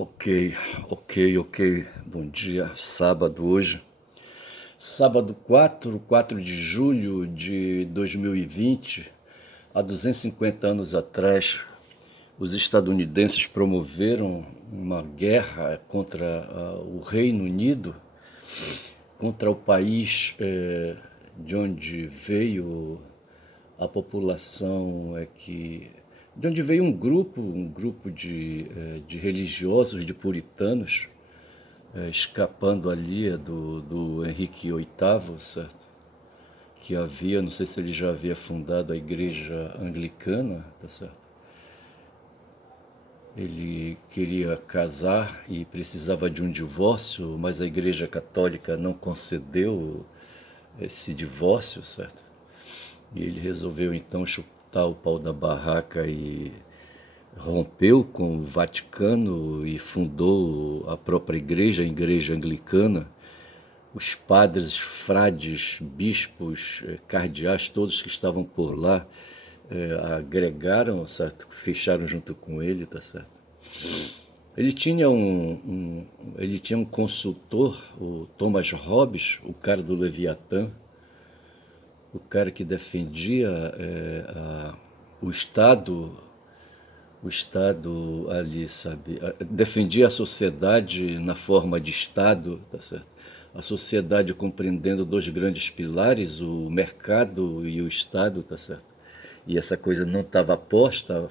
Ok, ok. Bom dia. Sábado hoje. Sábado 4 de julho de 2020, há 250 anos atrás, os estadunidenses promoveram uma guerra contra o Reino Unido, contra o país de onde veio a população de onde veio um grupo de religiosos, de puritanos, escapando ali do Henrique VIII, certo? Que havia, não sei se ele já havia fundado a igreja anglicana, tá certo? Ele queria casar e precisava de um divórcio, mas a igreja católica não concedeu esse divórcio, certo? E ele resolveu então chutar o pau da barraca e rompeu com o Vaticano e fundou a própria igreja, a igreja anglicana. Os padres, frades, bispos, cardeais, todos que estavam por lá, agregaram, certo? Fecharam junto com ele, tá certo? Ele tinha um consultor, o Thomas Hobbes, o cara do Leviatã, o cara que defendia o Estado, ali, sabe, defendia a sociedade na forma de Estado, tá certo? A sociedade compreendendo dois grandes pilares, o mercado e o Estado, tá certo? E essa coisa não estava posta,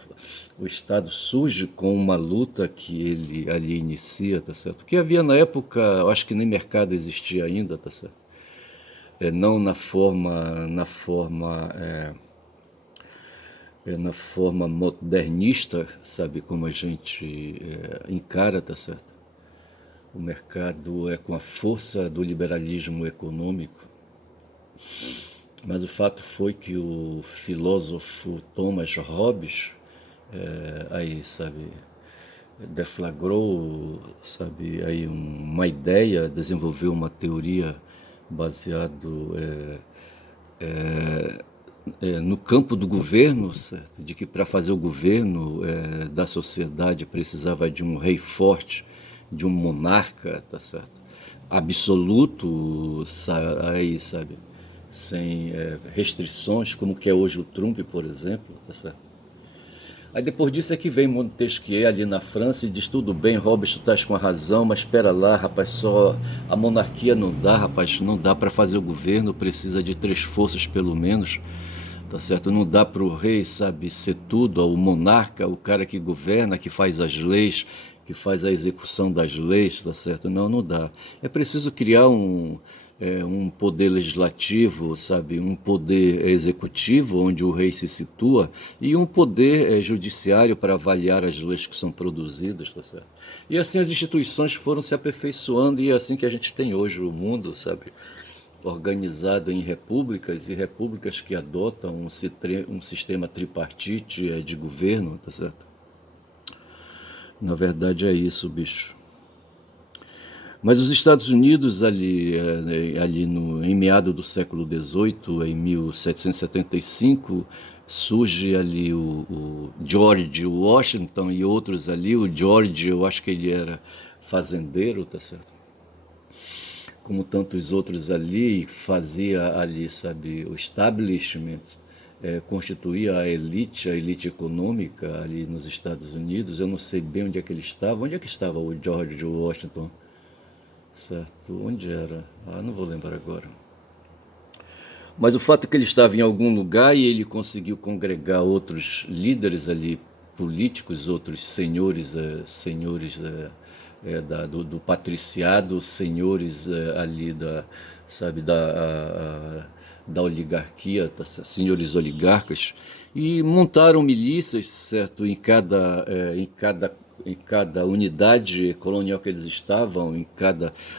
o Estado surge com uma luta que ele ali inicia, tá certo? Porque havia na época, eu acho que nem mercado existia ainda, tá certo? Não na forma modernista, sabe, como a gente encara, tá certo? O mercado é com a força do liberalismo econômico, mas o fato foi que o filósofo Thomas Hobbes, aí, sabe, deflagrou, sabe, aí uma ideia, desenvolveu uma teoria baseado no campo do governo, certo? De que para fazer o governo da sociedade precisava de um rei forte, de um monarca, tá certo? Absoluto, aí, sabe? Sem restrições, como que é hoje o Trump, por exemplo, tá certo? Aí depois disso é que vem Montesquieu ali na França e diz: tudo bem, Hobbes, tu estás com a razão, mas espera lá, rapaz, só a monarquia não dá, rapaz, não dá para fazer o governo, precisa de 3 forças pelo menos, tá certo? Não dá para o rei, sabe, ser tudo, o monarca, o cara que governa, que faz as leis, que faz a execução das leis, tá certo? Não, não dá. É preciso criar um poder legislativo, sabe, um poder executivo, onde o rei se situa, e um poder judiciário para avaliar as leis que são produzidas, tá certo? E assim as instituições foram se aperfeiçoando, e é assim que a gente tem hoje o mundo, sabe, organizado em repúblicas, e repúblicas que adotam um sistema tripartite de governo, tá certo? Na verdade é isso, bicho. Mas os Estados Unidos, em meado do século XVIII, em 1775, surge ali o George Washington e outros ali. O George, eu acho que ele era fazendeiro, tá certo? Como tantos outros ali, fazia ali, sabe, o establishment, constituía a elite econômica ali nos Estados Unidos. Eu não sei bem onde é que ele estava. Onde é que estava o George Washington? Certo, onde era? Não vou lembrar agora. Mas o fato é que ele estava em algum lugar e ele conseguiu congregar outros líderes ali políticos, outros senhores, do patriciado, senhores ali sabe, da oligarquia, senhores oligarcas, e montaram milícias, certo, em cada unidade colonial que eles estavam,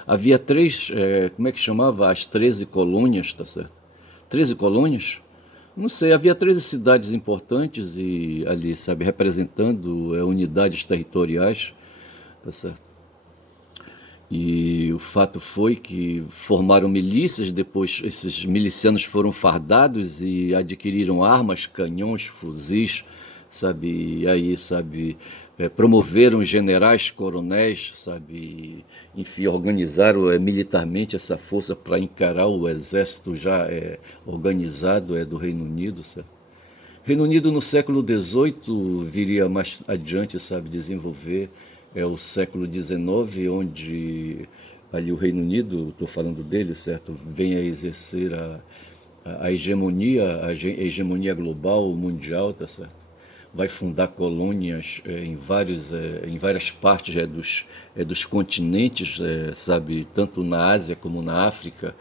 havia três, como é que chamava? As 13 colônias, tá certo? 13 colônias? Não sei, havia 13 cidades importantes e ali, sabe, representando unidades territoriais, tá certo? E o fato foi que formaram milícias, depois esses milicianos foram fardados e adquiriram armas, canhões, fuzis, sabe, e aí, sabe, promoveram generais, coronéis, sabe, enfim, organizaram militarmente essa força para encarar o exército já organizado do Reino Unido, certo? Reino Unido no século XVIII viria mais adiante, sabe, desenvolver o século XIX, onde ali o Reino Unido, estou falando dele, certo, vem a exercer a hegemonia global, mundial, tá certo? Vai fundar colônias em várias partes dos continentes, sabe, tanto na Ásia como na África.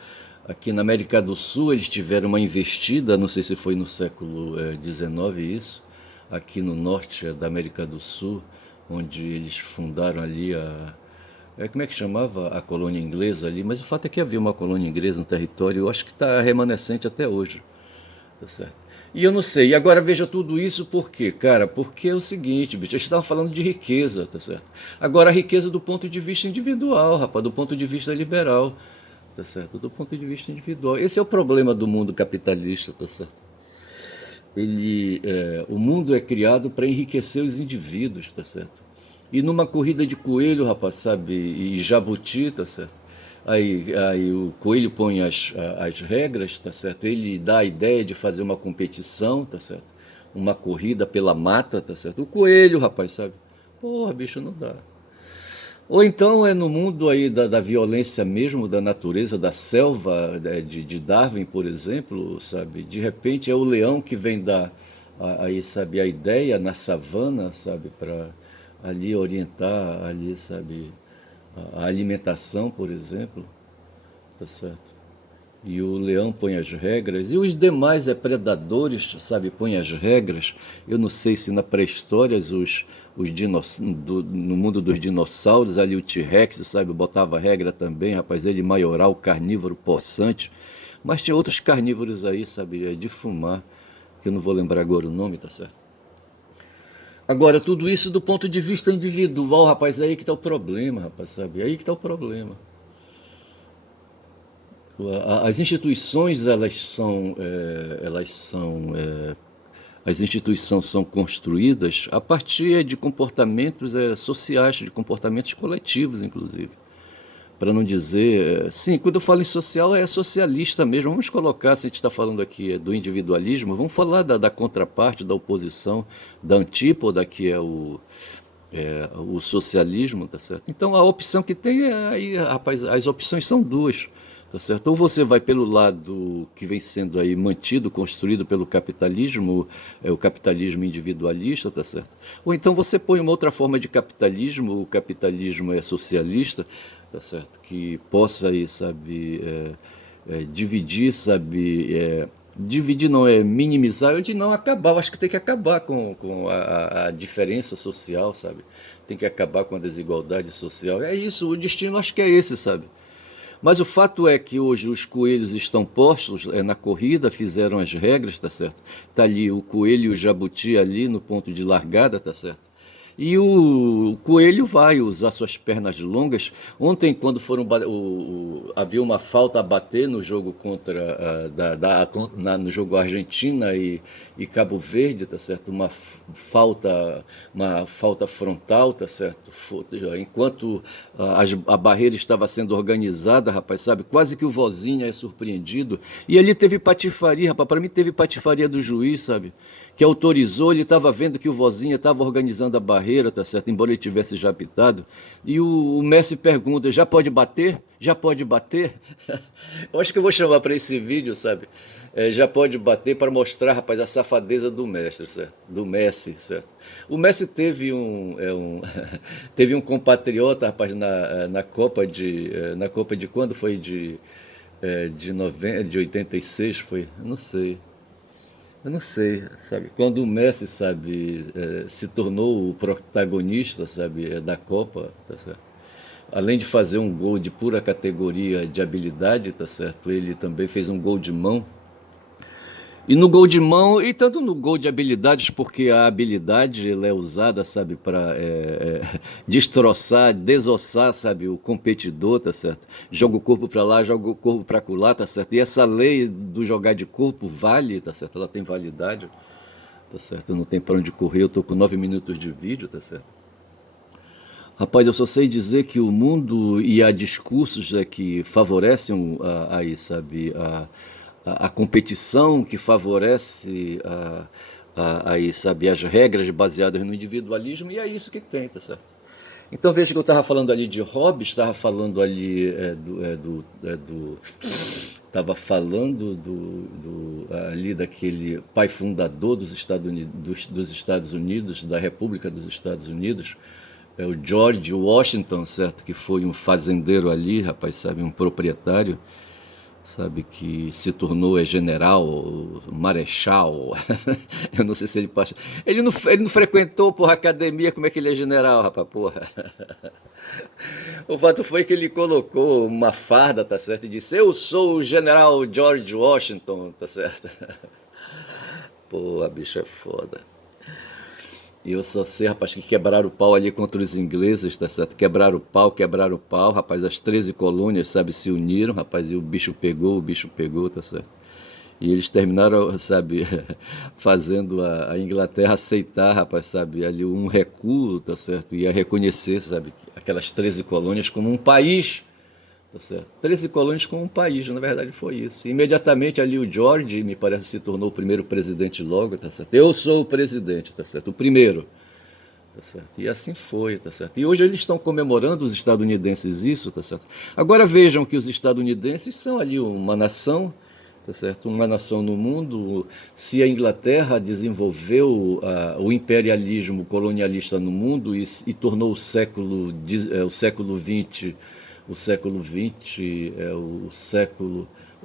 Aqui na América do Sul eles tiveram uma investida, não sei se foi no século XIX isso, aqui no norte da América do Sul, onde eles fundaram ali como é que chamava a colônia inglesa ali? Mas o fato é que havia uma colônia inglesa no território, eu acho que está remanescente até hoje, tá certo? E eu não sei, e agora veja tudo isso por quê, cara? Porque é o seguinte, bicho, a gente estava falando de riqueza, tá certo? Agora a riqueza do ponto de vista individual, rapaz, do ponto de vista liberal, tá certo? Do ponto de vista individual. Esse é o problema do mundo capitalista, tá certo? O mundo é criado para enriquecer os indivíduos, tá certo? E numa corrida de coelho, rapaz, sabe, e jabuti, tá certo? Aí o coelho põe as regras, tá certo? Ele dá a ideia de fazer uma competição, tá certo? Uma corrida pela mata, tá certo? O coelho, rapaz, sabe? Porra, bicho, não dá. Ou então é no mundo aí da violência mesmo, da natureza, da selva, de Darwin, por exemplo, sabe? De repente é o leão que vem dar aí, sabe, a ideia na savana, sabe, para ali orientar, ali, sabe, a alimentação, por exemplo, tá certo? E o leão põe as regras, e os demais predadores, sabe, põem as regras. Eu não sei se na pré-história no mundo dos dinossauros, ali o T-Rex, sabe, botava regra também, rapaz, ele maioral, carnívoro, possante. Mas tinha outros carnívoros aí, sabe, de fumar, que eu não vou lembrar agora o nome, tá certo? Agora, tudo isso do ponto de vista individual, rapaz, é aí que está o problema, rapaz, sabe? É aí que está o problema. As instituições, as instituições são construídas a partir de comportamentos sociais, de comportamentos coletivos, inclusive. Para não dizer, sim, quando eu falo em social é socialista mesmo. Vamos colocar, se a gente está falando aqui do individualismo, vamos falar da contraparte, da oposição, da antípoda, que é o socialismo, tá certo? Então a opção que tem aí, rapaz, as opções são duas, tá certo? Ou você vai pelo lado que vem sendo aí mantido, construído pelo capitalismo, o capitalismo individualista, tá certo? Ou então você põe uma outra forma de capitalismo, o capitalismo socialista, tá certo? Que possa aí, sabe, dividir, sabe, dividir não é minimizar, eu digo não acabar, eu acho que tem que acabar com a diferença social, sabe? Tem que acabar com a desigualdade social. É isso, o destino acho que é esse, sabe? Mas o fato é que hoje os coelhos estão postos na corrida, fizeram as regras, tá certo? Tá ali o coelho e o jabuti ali no ponto de largada, tá certo? E o coelho vai usar suas pernas longas. Ontem, quando havia uma falta a bater no jogo no jogo Argentina e Cabo Verde, tá certo? Uma falta frontal, tá certo? Enquanto a barreira estava sendo organizada, rapaz, sabe? Quase que o Vozinha é surpreendido. E ali teve patifaria, rapaz. Para mim teve patifaria do juiz, sabe? Que autorizou, ele estava vendo que o Vozinha estava organizando a barreira, tá certo? Embora ele tivesse já apitado. E o Messi pergunta: já pode bater? Já pode bater? Eu acho que eu vou chamar para esse vídeo, sabe? Já pode bater para mostrar, rapaz, a safadeza do mestre, certo? Do Messi, certo? O Messi teve um compatriota, rapaz, na Copa de quando foi de 86, foi? Eu não sei. Eu não sei, sabe? Quando o Messi, sabe, se tornou o protagonista, sabe, da Copa, tá certo? Além de fazer um gol de pura categoria de habilidade, tá certo? Ele também fez um gol de mão. E no gol de mão, e tanto no gol de habilidades, porque a habilidade ela é usada, sabe, para destroçar, desossar, sabe, o competidor, tá certo? Joga o corpo para lá, joga o corpo para lá, tá certo? E essa lei do jogar de corpo vale, tá certo? Ela tem validade. tá certo? Eu não tenho para onde correr, eu tô com 9 minutos de vídeo, tá certo? Rapaz, eu só sei dizer que o mundo e há discursos que favorecem aí, sabe, a competição, que favorece aí, sabe, as regras baseadas no individualismo, e é isso que tem, tá certo? Então veja que eu estava falando ali de Hobbes, estava falando ali estava falando ali daquele pai fundador dos Estados Unidos, da República dos Estados Unidos, o George Washington, certo? Que foi um fazendeiro ali, rapaz, sabe, um proprietário, sabe, que se tornou general, marechal. Eu não sei se ele passa. Ele não frequentou, porra, academia, como é que ele é general, rapaz, porra? O fato foi que ele colocou uma farda, tá certo? E disse: Eu sou o general George Washington, tá certo? Pô, a bicha é foda. E eu só sei, rapaz, que quebraram o pau ali contra os ingleses, tá certo? Quebraram o pau, rapaz, as 13 colônias, sabe, se uniram, rapaz, e o bicho pegou, tá certo? E eles terminaram, sabe, fazendo a Inglaterra aceitar, rapaz, sabe, ali um recuo, tá certo? E a reconhecer, sabe, aquelas 13 colônias como um país, tá certo? 13 colônias como um país, na verdade foi isso. E imediatamente ali o George, me parece, se tornou o primeiro presidente logo, tá certo? Eu sou o presidente, tá certo? O primeiro, tá certo? E assim foi, tá certo? E hoje eles estão comemorando, os estadunidenses, isso, tá certo? Agora vejam que os estadunidenses são ali uma nação, tá certo? Uma nação no mundo. Se a Inglaterra desenvolveu o imperialismo colonialista no mundo e tornou o século XX,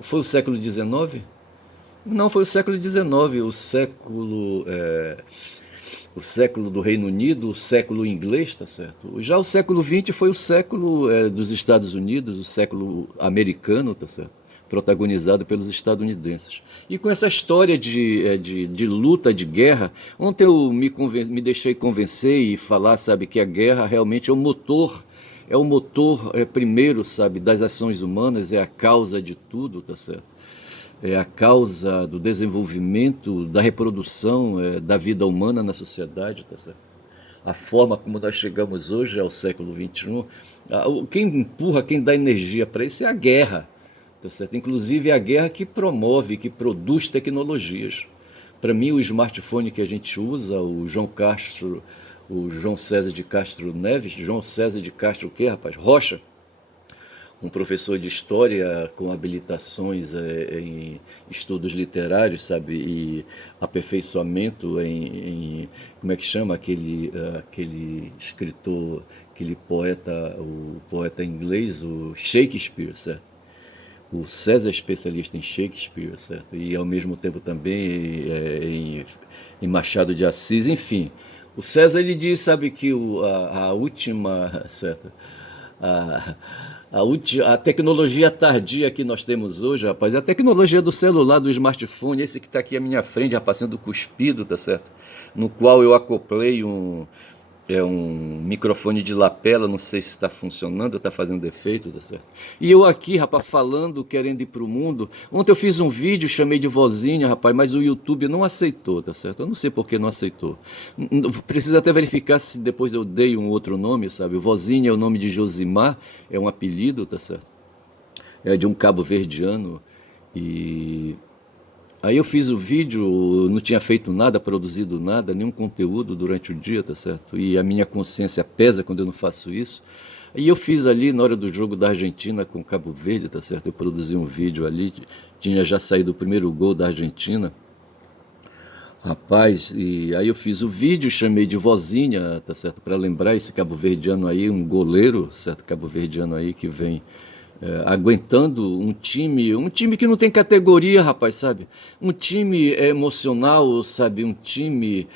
foi o século XIX? Não, foi o século XIX, o século do Reino Unido, o século inglês, tá certo? Já o século XX foi o século dos Estados Unidos, o século americano, tá certo? Protagonizado pelos estadunidenses. E com essa história de luta, de guerra, ontem eu me deixei convencer e falar, sabe, que a guerra realmente é o motor primeiro, sabe, das ações humanas, é a causa de tudo, tá certo? É a causa do desenvolvimento, da reprodução da vida humana na sociedade, tá certo? A forma como nós chegamos hoje ao século XXI, quem empurra, quem dá energia para isso é a guerra, tá certo? Inclusive é a guerra que promove, que produz tecnologias. Para mim, o smartphone que a gente usa, o João César de Castro Neves, João César de Castro o quê, rapaz? Rocha, um professor de história com habilitações em estudos literários, sabe, e aperfeiçoamento como é que chama aquele escritor, aquele poeta, o poeta inglês, o Shakespeare, certo? O César é especialista em Shakespeare, certo? E ao mesmo tempo também em Machado de Assis, enfim. O César, ele diz, sabe, que a última, certo? A, a tecnologia tardia que nós temos hoje, rapaz, é a tecnologia do celular, do smartphone, esse que está aqui à minha frente, rapaz, sendo cuspido, tá certo? No qual eu acoplei um microfone de lapela, não sei se está funcionando, está fazendo defeito, tá certo? E eu aqui, rapaz, falando, querendo ir para o mundo. Ontem eu fiz um vídeo, chamei de vozinha, rapaz, mas o YouTube não aceitou, tá certo? Eu não sei por que não aceitou. Preciso até verificar se depois eu dei um outro nome, sabe? Vozinha é o nome de Josimar, é um apelido, tá certo? É de um cabo-verdiano. E aí eu fiz o vídeo, não tinha feito nada, produzido nada, nenhum conteúdo durante o dia, tá certo? E a minha consciência pesa quando eu não faço isso. E eu fiz ali na hora do jogo da Argentina com Cabo Verde, tá certo? Eu produzi um vídeo ali, tinha já saído o primeiro gol da Argentina. Rapaz, e aí eu fiz o vídeo, chamei de vozinha, tá certo? Para lembrar esse cabo-verdiano aí, um goleiro, certo? Cabo-verdiano aí que vem aguentando um time que não tem categoria, rapaz, sabe? Um time emocional, sabe? Um time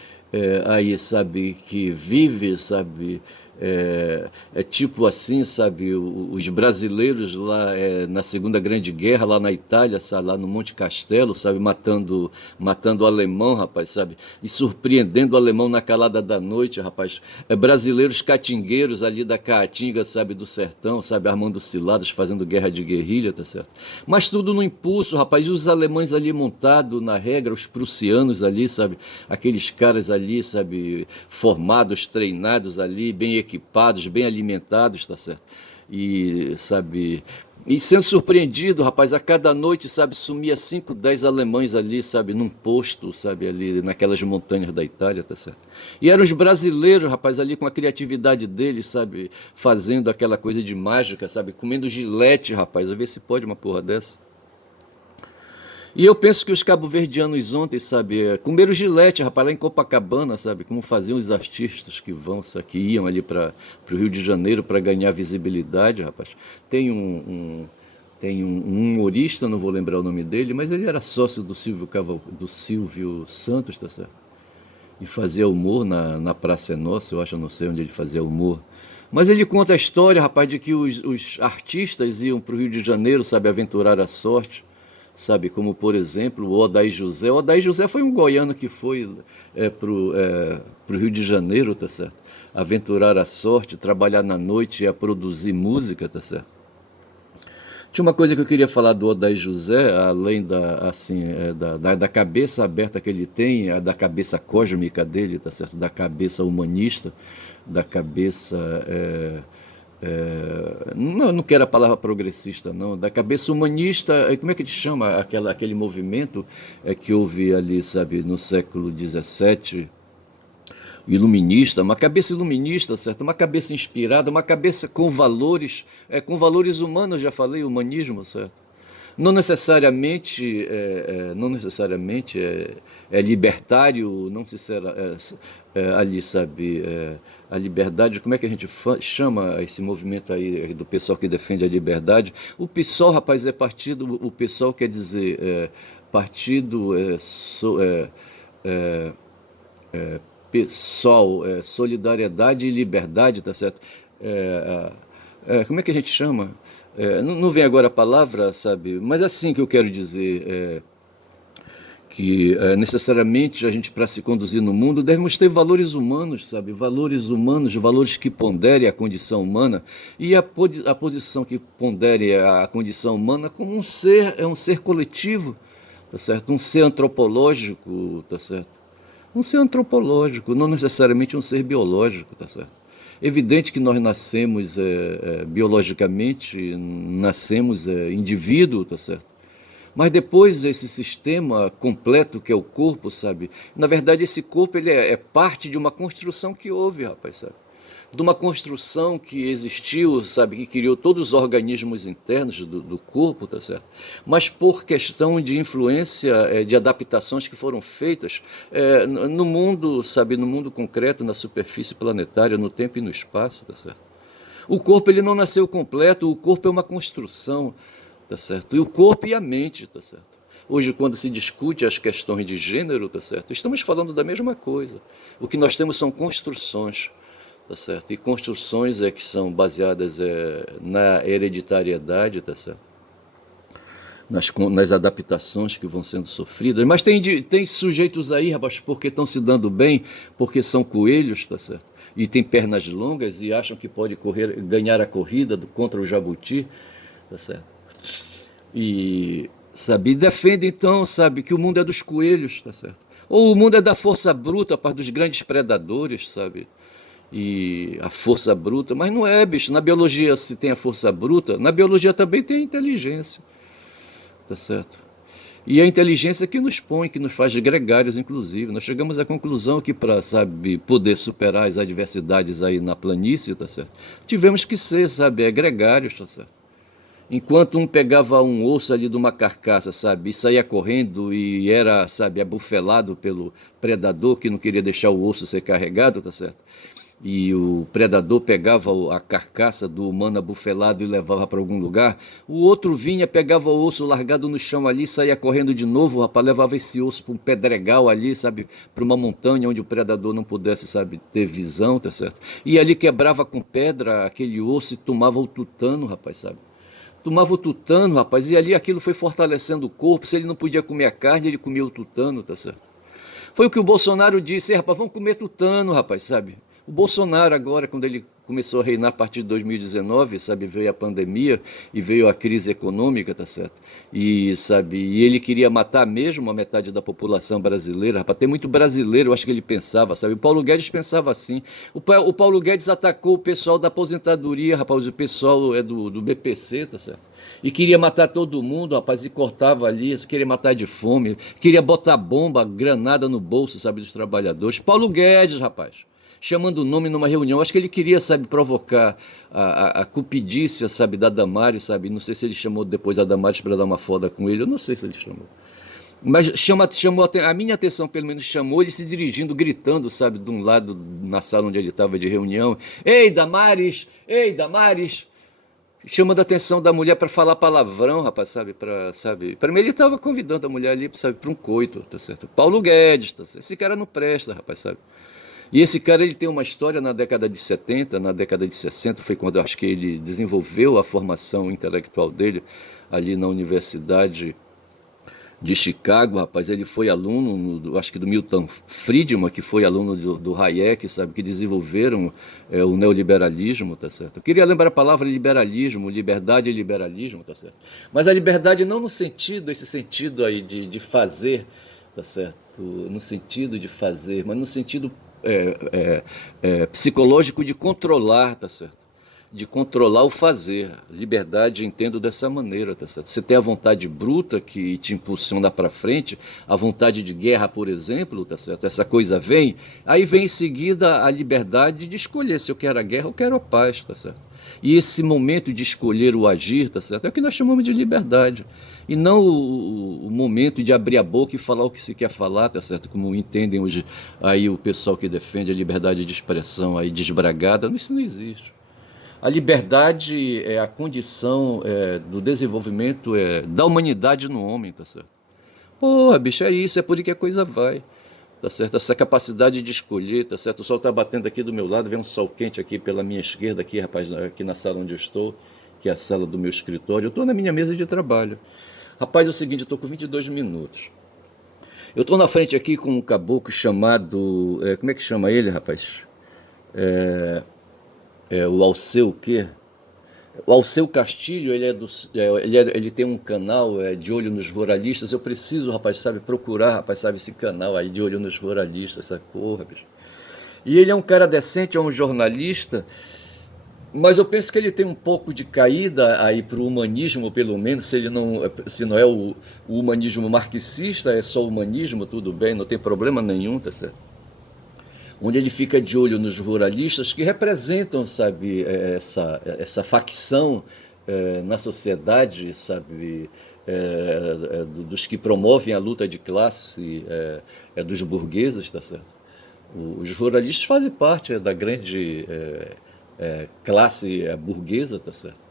aí, sabe, que vive, sabe, É tipo assim, sabe, os brasileiros lá na Segunda Grande Guerra, lá na Itália, sabe, lá no Monte Castelo, sabe, matando o alemão, rapaz, sabe, e surpreendendo o alemão na calada da noite, rapaz. Brasileiros catingueiros ali da Caatinga, sabe, do sertão, sabe, armando ciladas, fazendo guerra de guerrilha, tá certo? Mas tudo no impulso, rapaz, e os alemães ali montados na regra, os prussianos ali, sabe, aqueles caras ali, sabe, formados, treinados ali, bem equipados, bem alimentados, tá certo? E, sabe, e sendo surpreendido, rapaz, a cada noite, sabe, sumia 5, 10 alemães ali, sabe, num posto, sabe, ali naquelas montanhas da Itália, tá certo? E eram os brasileiros, rapaz, ali com a criatividade deles, sabe, fazendo aquela coisa de mágica, sabe, comendo gilete, rapaz, a ver se pode uma porra dessa. E eu penso que os cabo-verdianos ontem, sabe, comeram gilete, rapaz, lá em Copacabana, sabe, como faziam os artistas que vão, sabe, que iam ali para o Rio de Janeiro para ganhar visibilidade, rapaz. Tem um humorista, não vou lembrar o nome dele, mas ele era sócio do Silvio Santos, tá certo? E fazia humor na Praça é Nossa, eu acho, eu não sei onde ele fazia humor. Mas ele conta a história, rapaz, de que os artistas iam para o Rio de Janeiro, sabe, aventurar a sorte, sabe, como por exemplo o Odair José. O Odair José foi um goiano que foi pro Rio de Janeiro, tá certo? Aventurar a sorte, trabalhar na noite e a produzir música, tá certo? Tinha uma coisa que eu queria falar do Odair José, além da cabeça aberta que ele tem, da cabeça cósmica dele, tá certo? Da cabeça humanista, da cabeça. Não quero a palavra progressista, não, da cabeça humanista, como é que te chama aquele movimento que houve ali, sabe, no século XVII, iluminista, uma cabeça iluminista, certo? Uma cabeça inspirada, uma cabeça com valores humanos, já falei, humanismo, certo? Não necessariamente é libertário, não se será, ali, sabe, a liberdade, como é que a gente chama esse movimento aí do pessoal que defende a liberdade? O PSOL, rapaz, é partido, o PSOL quer dizer partido, PSOL, solidariedade e liberdade, tá certo? Como é que a gente chama? Não vem agora a palavra, sabe? Mas é assim que eu quero dizer, que necessariamente a gente, para se conduzir no mundo, devemos ter valores humanos, sabe? Valores humanos, valores que ponderem a condição humana, e a posição que pondere a condição humana como um ser, é um ser coletivo, tá certo? Um ser antropológico, tá certo? Um ser antropológico, não necessariamente um ser biológico, tá certo? Evidente que nós nascemos biologicamente, nascemos indivíduo, tá certo? Mas depois esse sistema completo que é o corpo, sabe? Na verdade esse corpo ele é parte de uma construção que houve, rapaz, sabe? De uma construção que existiu, sabe, que criou todos os organismos internos do corpo, tá certo? Mas por questão de influência, de adaptações que foram feitas no mundo, sabe, no mundo concreto, na superfície planetária, no tempo e no espaço, tá certo? O corpo ele não nasceu completo, o corpo é uma construção, tá certo? E o corpo e a mente, tá certo? Hoje, quando se discute as questões de gênero, tá certo? Estamos falando da mesma coisa. O que nós temos são construções, tá certo? E construções que são baseadas na hereditariedade, tá certo? Nas adaptações que vão sendo sofridas. Mas tem sujeitos aí, rapaz, porque estão se dando bem, porque são coelhos, tá certo? E tem pernas longas e acham que pode ganhar a corrida contra o jabuti, tá certo? E, sabe, defende então, sabe, que o mundo é dos coelhos, tá certo? Ou o mundo é da força bruta, para dos grandes predadores, sabe? E a força bruta, mas não é, bicho. Na biologia se tem a força bruta, na biologia também tem a inteligência, tá certo? E a inteligência que nos põe, que nos faz gregários, inclusive. Nós chegamos à conclusão que para, sabe, poder superar as adversidades aí na planície, tá certo? Tivemos que ser, sabe, gregários, tá certo? Enquanto um pegava um osso ali de uma carcaça, sabe, e saía correndo e era, sabe, abufelado pelo predador que não queria deixar o osso ser carregado, tá certo? e o predador pegava a carcaça do humano abufelado e levava para algum lugar, o outro vinha, pegava o osso largado no chão ali, saía correndo de novo, rapaz, levava esse osso para um pedregal ali, sabe, para uma montanha onde o predador não pudesse, sabe, ter visão, tá certo? E ali quebrava com pedra aquele osso e tomava o tutano, rapaz, sabe? Tomava o tutano, rapaz, e ali aquilo foi fortalecendo o corpo. Se ele não podia comer a carne, ele comia o tutano, tá certo? Foi o que o Bolsonaro disse: rapaz, vamos comer tutano, rapaz, sabe? O Bolsonaro agora, quando ele começou a reinar a partir de 2019, sabe, veio a pandemia e veio a crise econômica, tá certo? E, sabe, e ele queria matar mesmo a metade da população brasileira, rapaz, tem muito brasileiro, eu acho que ele pensava, sabe? O Paulo Guedes pensava assim. O Paulo Guedes atacou o pessoal da aposentadoria, rapaz, o pessoal é do BPC, tá certo? E queria matar todo mundo, rapaz, e cortava ali, queria matar de fome, queria botar bomba, granada no bolso, sabe, dos trabalhadores. Paulo Guedes, rapaz, chamando o nome numa reunião. Acho que ele queria, sabe, provocar a cupidícia, sabe, da Damares, sabe? Não sei se ele chamou depois a Damares para dar uma foda com ele, eu não sei se ele chamou. Mas chamou a minha atenção, pelo menos chamou ele se dirigindo, gritando, sabe, de um lado na sala onde ele estava de reunião. Ei, Damares! Ei, Damares! Chamando a atenção da mulher para falar palavrão, rapaz, sabe? Para mim ele estava convidando a mulher ali, sabe, para um coito, tá certo? Paulo Guedes, tá certo? Esse cara não presta, rapaz, sabe? E esse cara, ele tem uma história na década de 70, na década de 60, foi quando eu acho que ele desenvolveu a formação intelectual dele ali na Universidade de Chicago, rapaz. Ele foi aluno, acho que do Milton Friedman, que foi aluno do Hayek, sabe, que desenvolveram o neoliberalismo, tá certo? Eu queria lembrar a palavra liberalismo, liberdade e liberalismo, tá certo? Mas a liberdade não no sentido, esse sentido aí de fazer, tá certo? No sentido de fazer, mas no sentido psicológico de controlar, tá certo? De controlar o fazer. Liberdade entendo dessa maneira, tá certo? Você tem a vontade bruta que te impulsiona para frente, a vontade de guerra, por exemplo, tá certo? Essa coisa vem, aí vem em seguida a liberdade de escolher se eu quero a guerra ou quero a paz, tá certo? E esse momento de escolher o agir, tá certo? É o que nós chamamos de liberdade. E não o momento de abrir a boca e falar o que se quer falar, tá certo? Como entendem hoje aí o pessoal que defende a liberdade de expressão aí desbragada. Isso não existe. A liberdade é a condição do desenvolvimento da humanidade no homem, tá certo? Porra, bicho, é isso, é por aí que a coisa vai, tá certo? Essa capacidade de escolher, tá certo? O sol tá batendo aqui do meu lado, vem um sol quente aqui pela minha esquerda, aqui, rapaz, aqui na sala onde eu estou, que é a sala do meu escritório. Eu estou na minha mesa de trabalho. Rapaz, é o seguinte, eu estou com 22 minutos. Eu estou na frente aqui com um caboclo chamado... como é que chama ele, rapaz? O Alceu o quê? O Alceu Castilho, ele tem um canal de olho nos ruralistas. Eu preciso, rapaz, sabe, procurar, rapaz, sabe, esse canal aí de olho nos ruralistas, sabe? Porra, bicho. E ele é um cara decente, é um jornalista, mas eu penso que ele tem um pouco de caída aí para o humanismo, pelo menos, se não é o humanismo marxista, é só o humanismo, tudo bem, não tem problema nenhum, tá certo? Onde ele fica de olho nos ruralistas que representam, sabe, essa facção na sociedade, sabe, dos que promovem a luta de classe, dos burgueses, tá certo? Os ruralistas fazem parte da grande classe burguesa, tá certo?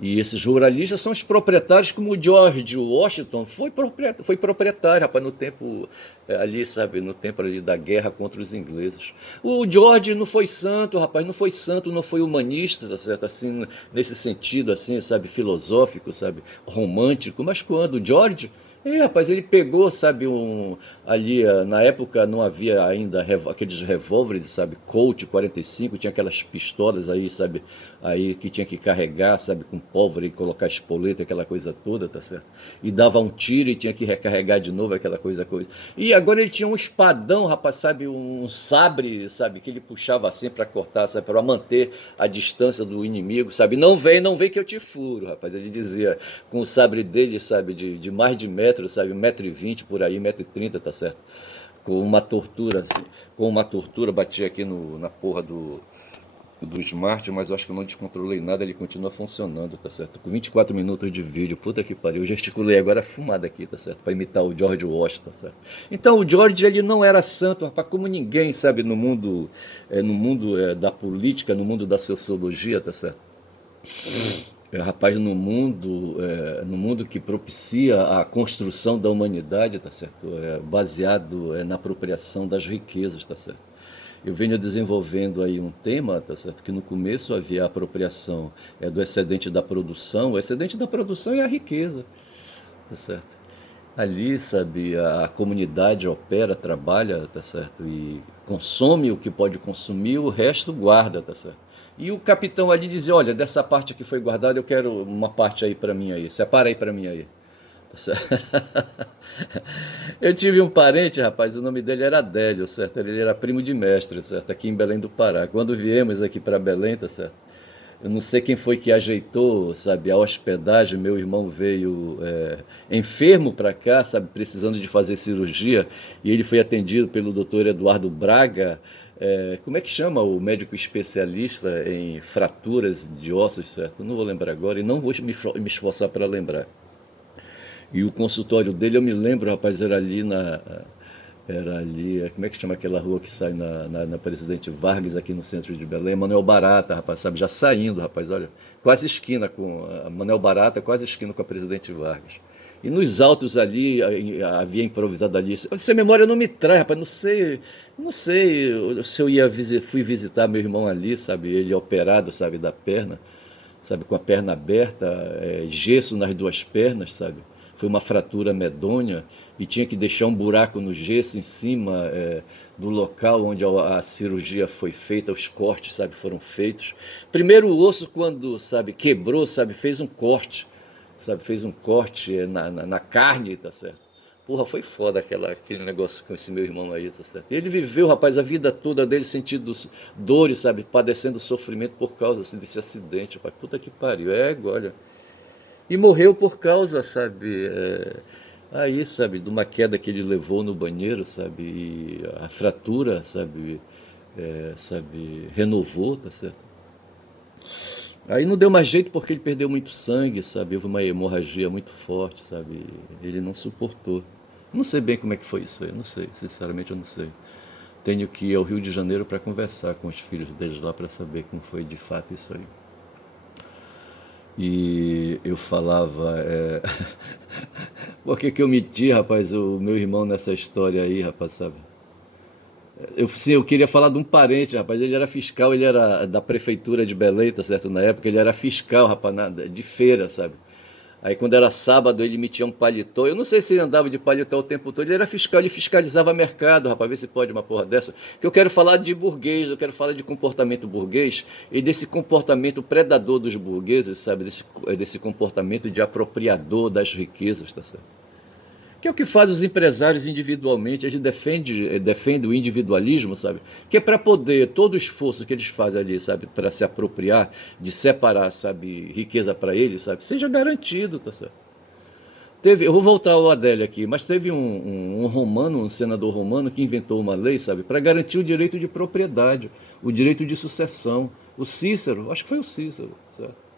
E esses ruralistas são os proprietários, como o George Washington foi proprietário, rapaz, no tempo ali, sabe, no tempo ali da guerra contra os ingleses. O George não foi santo, rapaz, não foi santo, não foi humanista, tá certo? Assim, nesse sentido, assim, sabe, filosófico, sabe, romântico, mas quando o George... rapaz, ele pegou, sabe, ali, na época não havia ainda aqueles revólveres, sabe, Colt 45, tinha aquelas pistolas aí, sabe, aí que tinha que carregar, sabe, com pólvora e colocar espoleta, aquela coisa toda, tá certo? E dava um tiro e tinha que recarregar de novo, aquela coisa. E agora ele tinha um espadão, rapaz, sabe, um sabre, sabe, que ele puxava assim para cortar, sabe, para manter a distância do inimigo, sabe, não vem que eu te furo, rapaz, ele dizia, com o sabre dele, sabe, de mais de metro, sabe, 1,20 m por aí, 1,30 m, tá certo? Com uma tortura, assim, batia aqui na porra do Smart, mas eu acho que eu não descontrolei nada, ele continua funcionando, tá certo? Com 24 minutos de vídeo, puta que pariu, eu gesticulei agora fumada aqui, tá certo? Pra imitar o George Washington, tá certo? Então o George, ele não era santo, rapaz, como ninguém, sabe, no mundo da política, no mundo da sociologia, tá certo? Rapaz, no mundo que propicia a construção da humanidade, tá certo? Baseado na apropriação das riquezas, tá certo? Eu venho desenvolvendo aí um tema, tá certo? Que no começo havia a apropriação do excedente da produção. O excedente da produção é a riqueza, tá certo? Ali, sabe, a comunidade opera, trabalha, tá certo? E consome o que pode consumir, o resto guarda, tá certo? E o capitão ali dizia, olha, dessa parte que foi guardada, eu quero uma parte aí para mim aí, separa aí para mim aí. Tá certo? Eu tive um parente, rapaz, o nome dele era Adélio, certo? Ele era primo de mestre, certo? Aqui em Belém do Pará. Quando viemos aqui para Belém, tá certo? Eu não sei quem foi que ajeitou, sabe, a hospedagem. Meu irmão veio enfermo para cá, sabe, precisando de fazer cirurgia, e ele foi atendido pelo doutor Eduardo Braga. Como é que chama o médico especialista em fraturas de ossos, certo? Não vou lembrar agora e não vou me esforçar para lembrar. E o consultório dele, eu me lembro, rapaz, era ali, como é que chama aquela rua que sai na Presidente Vargas, aqui no centro de Belém? Manuel Barata, rapaz, sabe? Já saindo, rapaz, olha, quase esquina com a Manuel Barata, quase esquina com a Presidente Vargas. E nos altos ali, havia improvisado ali. Se a memória não me traz, rapaz, não sei se eu fui visitar meu irmão ali, sabe? Ele operado, sabe, da perna, sabe, com a perna aberta, gesso nas duas pernas, sabe? Foi uma fratura medonha e tinha que deixar um buraco no gesso em cima do local onde a cirurgia foi feita, os cortes, sabe, foram feitos. Primeiro o osso, quando, sabe, quebrou, sabe, fez um corte, sabe, fez um corte na carne, tá certo? Porra, foi foda aquele negócio com esse meu irmão aí, tá certo? Ele viveu, rapaz, a vida toda dele sentindo dores, sabe, padecendo sofrimento por causa assim, desse acidente, rapaz. Puta que pariu, olha. E morreu por causa, sabe, aí, sabe, de uma queda que ele levou no banheiro, sabe, e a fratura, sabe, renovou, tá certo? Aí não deu mais jeito porque ele perdeu muito sangue, sabe, houve uma hemorragia muito forte, sabe, ele não suportou. Não sei bem como é que foi isso aí, não sei, sinceramente eu não sei. Tenho que ir ao Rio de Janeiro para conversar com os filhos deles lá para saber como foi de fato isso aí. E eu falava, por que que eu meti, rapaz, o meu irmão nessa história aí, rapaz, sabe? Sim, eu queria falar de um parente, rapaz, ele era fiscal, ele era da prefeitura de Belém, tá certo? Na época ele era fiscal, rapaz, de feira, sabe? Aí quando era sábado ele metia um paletó, eu não sei se ele andava de paletó o tempo todo, ele era fiscal, ele fiscalizava mercado, rapaz, vê se pode uma porra dessa. Que eu quero falar de burguês, eu quero falar de comportamento burguês e desse comportamento predador dos burgueses, sabe? Desse comportamento de apropriador das riquezas, tá certo? Que é o que faz os empresários individualmente, eles defendem o individualismo, sabe? Que é para poder, todo o esforço que eles fazem ali, sabe, para se apropriar, de separar, sabe, riqueza para eles, sabe, seja garantido, tá certo? Eu vou voltar ao Adélio aqui, mas teve um romano, um senador romano, que inventou uma lei, sabe, para garantir o direito de propriedade, o direito de sucessão. O Cícero, acho que foi o Cícero, certo?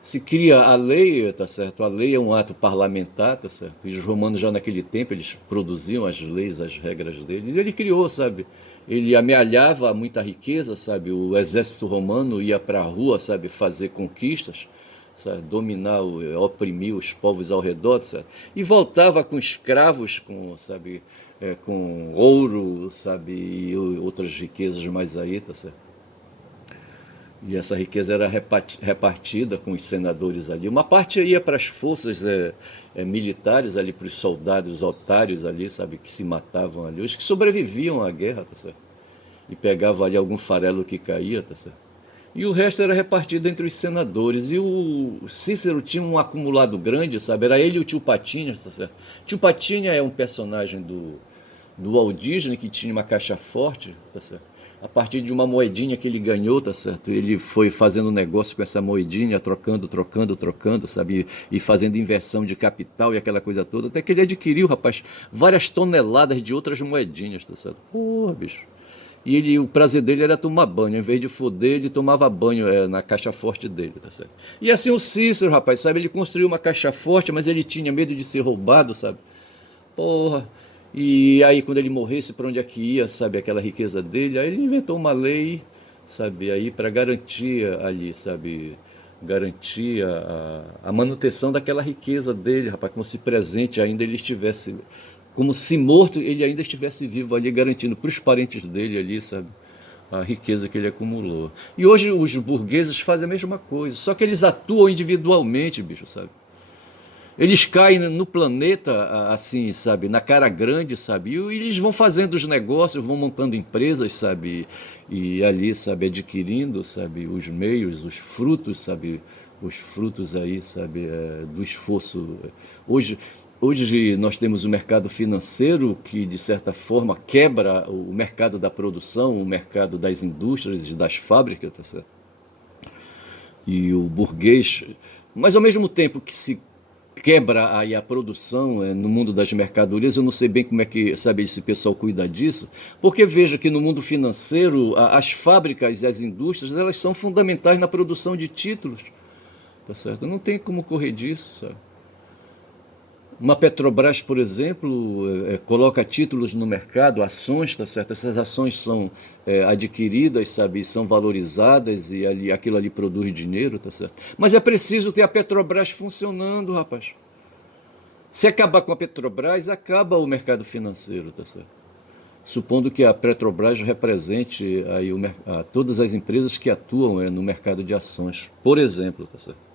Se cria a lei, tá certo? A lei é um ato parlamentar, tá certo? E os romanos já naquele tempo eles produziam as leis, as regras deles. E ele criou, sabe? Ele amealhava muita riqueza, sabe? O exército romano ia para a rua, sabe, fazer conquistas, sabe? Dominar, oprimir os povos ao redor, sabe? E voltava com escravos, com, sabe, com ouro, sabe, e outras riquezas mais aí, tá certo? E essa riqueza era repartida com os senadores ali. Uma parte ia para as forças militares ali, para os soldados otários ali, sabe, que se matavam ali, os que sobreviviam à guerra, tá certo? E pegavam ali algum farelo que caía, tá certo? E o resto era repartido entre os senadores. E o Cícero tinha um acumulado grande, sabe? Era ele e o tio Patinhas, tá certo? Tio Patinha é um personagem do Walt Disney que tinha uma caixa forte, tá certo? A partir de uma moedinha que ele ganhou, tá certo? Ele foi fazendo negócio com essa moedinha, trocando, sabe? E fazendo inversão de capital e aquela coisa toda, até que ele adquiriu, rapaz, várias toneladas de outras moedinhas, tá certo? Porra, bicho. E ele, o prazer dele era tomar banho. Em vez de foder, ele tomava banho na caixa forte dele, tá certo? E assim o Cícero, rapaz, sabe? Ele construiu uma caixa forte, mas ele tinha medo de ser roubado, sabe? Porra. E aí, quando ele morresse, para onde é que ia, sabe? Aquela riqueza dele. Aí ele inventou uma lei, sabe? Aí para garantir ali, sabe? Garantir a manutenção daquela riqueza dele, rapaz, como se presente ainda ele estivesse, como se morto ele ainda estivesse vivo ali, garantindo para os parentes dele ali, sabe, a riqueza que ele acumulou. E hoje os burgueses fazem a mesma coisa, só que eles atuam individualmente, bicho, sabe? Eles caem no planeta assim, sabe, na cara grande, sabe, e eles vão fazendo os negócios, vão montando empresas, sabe, e ali, sabe, adquirindo, sabe, os meios, os frutos, sabe, os frutos aí, sabe, do esforço. Hoje, hoje nós temos o mercado financeiro que, de certa forma, quebra o mercado da produção, o mercado das indústrias e das fábricas, tá certo? E o burguês, mas ao mesmo tempo que se quebra aí a produção no mundo das mercadorias, eu não sei bem como é que, sabe, esse pessoal cuida disso, porque veja que no mundo financeiro as fábricas e as indústrias, elas são fundamentais na produção de títulos, tá certo? Não tem como correr disso, sabe? Uma Petrobras, por exemplo, coloca títulos no mercado, ações, tá certo? Essas ações são adquiridas, sabe, são valorizadas e ali, aquilo ali produz dinheiro, tá certo? Mas é preciso ter a Petrobras funcionando, rapaz. Se acabar com a Petrobras, acaba o mercado financeiro, tá certo? Supondo que a Petrobras represente aí todas as empresas que atuam no mercado de ações, por exemplo, tá certo?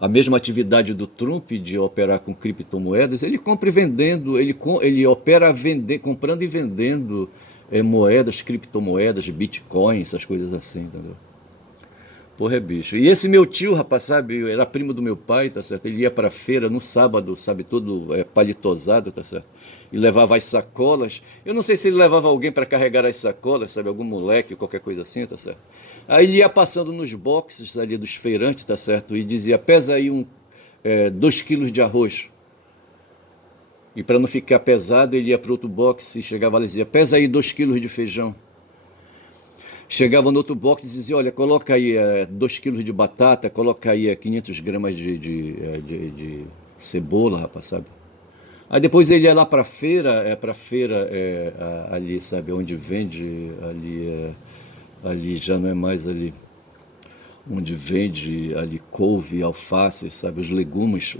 A mesma atividade do Trump de operar com criptomoedas, ele compra e vendendo, ele opera comprando e vendendo moedas, criptomoedas, bitcoins, essas coisas assim, entendeu? Porra, é bicho. E esse meu tio, rapaz, sabe, era primo do meu pai, tá certo? Ele ia pra feira no sábado, sabe, todo palitosado, tá certo? E levava as sacolas. Eu não sei se ele levava alguém para carregar as sacolas, sabe, algum moleque, qualquer coisa assim, tá certo? Aí ele ia passando nos boxes ali dos feirantes, tá certo? E dizia, pesa aí 2 quilos de arroz. E para não ficar pesado, ele ia para outro box e chegava lá e dizia, pesa aí 2 quilos de feijão. Chegava no outro box e dizia, olha, coloca aí 2 quilos de batata, coloca aí 500 gramas de cebola, rapaz, sabe? Aí depois ele ia lá para feira ali, sabe, onde vende, ali já não é mais ali, onde vende ali couve, alface, sabe, os legumes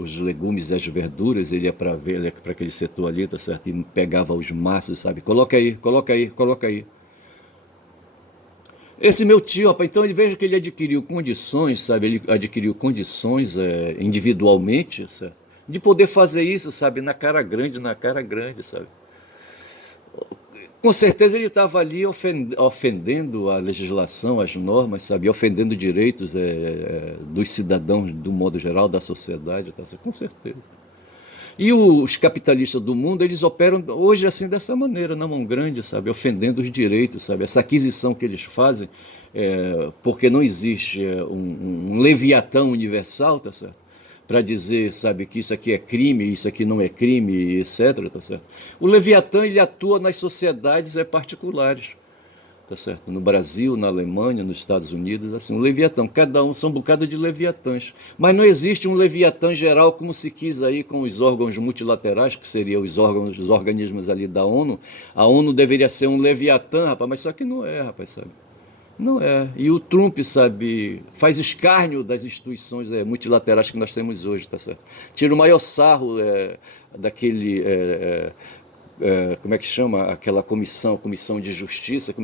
e as verduras, ele ia para ver, ele ia para aquele setor ali, tá certo? E pegava os maços, sabe, coloca aí, coloca aí, coloca aí. Esse meu tio, rapaz, então ele veja que ele adquiriu condições, sabe? Ele adquiriu condições individualmente, sabe? De poder fazer isso, sabe? Na cara grande, sabe? Com certeza ele estava ali ofendendo a legislação, as normas, sabe? Ofendendo direitos dos cidadãos, do modo geral, da sociedade, tá? Com certeza. E os capitalistas do mundo, eles operam hoje assim dessa maneira, na mão grande, sabe? Ofendendo os direitos, sabe? Essa aquisição que eles fazem, porque não existe um leviatão universal, tá certo? Para dizer, sabe, que isso aqui é crime, isso aqui não é crime, etc, tá certo? O leviatã, ele atua nas sociedades particulares, tá certo? No Brasil, na Alemanha, nos Estados Unidos, assim, um leviatã, cada um são um bocado de leviatãs, mas não existe um leviatã geral como se quis aí com os órgãos multilaterais, que seriam os organismos ali da ONU. A ONU deveria ser um leviatã, rapaz, mas só que não é, rapaz, sabe? Não é. E o Trump, sabe, faz escárnio das instituições multilaterais que nós temos hoje, tá certo? Tira o maior sarro daquele como é que chama aquela comissão de justiça,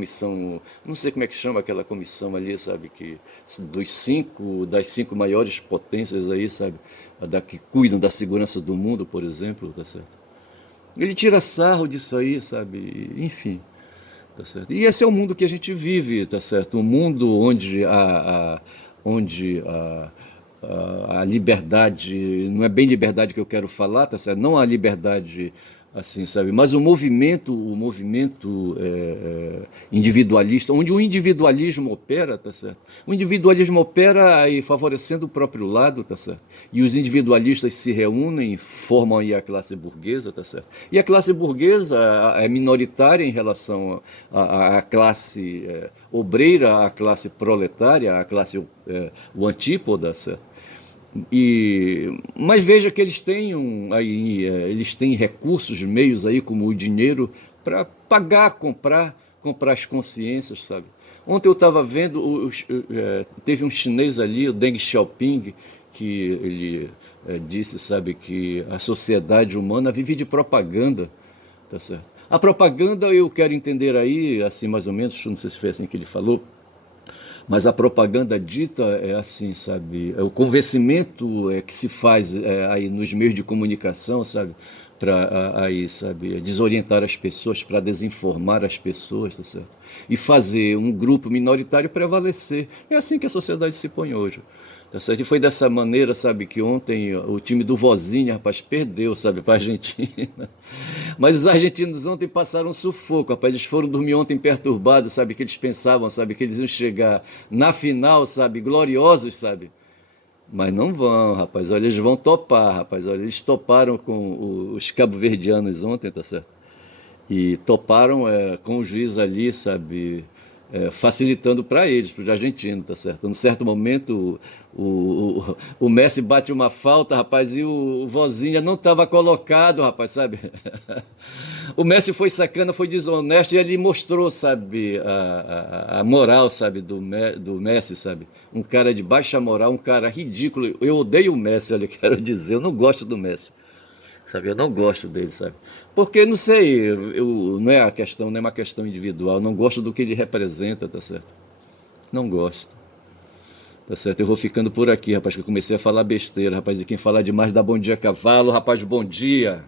não sei como é que chama aquela comissão ali, sabe, que das cinco maiores potências aí, sabe, que cuidam da segurança do mundo, por exemplo, tá certo? Ele tira sarro disso aí, sabe, enfim, tá certo? E esse é o mundo que a gente vive, tá certo? Um mundo onde a liberdade, não é bem liberdade que eu quero falar, tá certo? Não a liberdade assim, sabe? Mas o movimento individualista, onde o individualismo opera, tá certo? O individualismo opera aí favorecendo o próprio lado, tá certo? E os individualistas se reúnem, formam aí a classe burguesa, tá certo? E a classe burguesa é minoritária em relação à classe obreira, à classe proletária, à classe o antípoda, certo? Mas veja que eles têm eles têm recursos, meios aí como o dinheiro para pagar, comprar as consciências, sabe? Ontem eu estava vendo, teve um chinês ali, o Deng Xiaoping, que ele disse, sabe, que a sociedade humana vive de propaganda, tá certo? A propaganda eu quero entender aí, assim mais ou menos, não sei se foi assim que ele falou, mas a propaganda dita é assim, sabe? É o convencimento que se faz aí nos meios de comunicação, sabe? Para aí, sabe, desorientar as pessoas, para desinformar as pessoas, tá certo? E fazer um grupo minoritário prevalecer. É assim que a sociedade se põe hoje. Tá certo? E foi dessa maneira, sabe, que ontem o time do Vozinha, rapaz, perdeu, sabe, para a Argentina. Mas os argentinos ontem passaram um sufoco, rapaz. Eles foram dormir ontem perturbados, sabe, que eles pensavam, sabe, que eles iam chegar na final, sabe, gloriosos, sabe. Mas não vão, rapaz. Olha, eles vão topar, rapaz. Olha, eles toparam com os cabo-verdianos ontem, tá certo? E toparam com o juiz ali, sabe, facilitando para eles, para os argentinos, tá certo? Num certo momento, o Messi bate uma falta, rapaz, e o Vozinha não estava colocado, rapaz, sabe? O Messi foi sacana, foi desonesto e ele mostrou, sabe, a moral, sabe, do Messi, sabe? Um cara de baixa moral, um cara ridículo. Eu odeio o Messi, olha, quero dizer, eu não gosto do Messi. Sabe, eu não gosto dele, sabe? Porque, não sei, não é a questão, não é uma questão individual, eu não gosto do que ele representa, tá certo? Não gosto, tá certo? Eu vou ficando por aqui, rapaz, que eu comecei a falar besteira, rapaz, e quem falar demais dá bom dia a cavalo, rapaz, bom dia.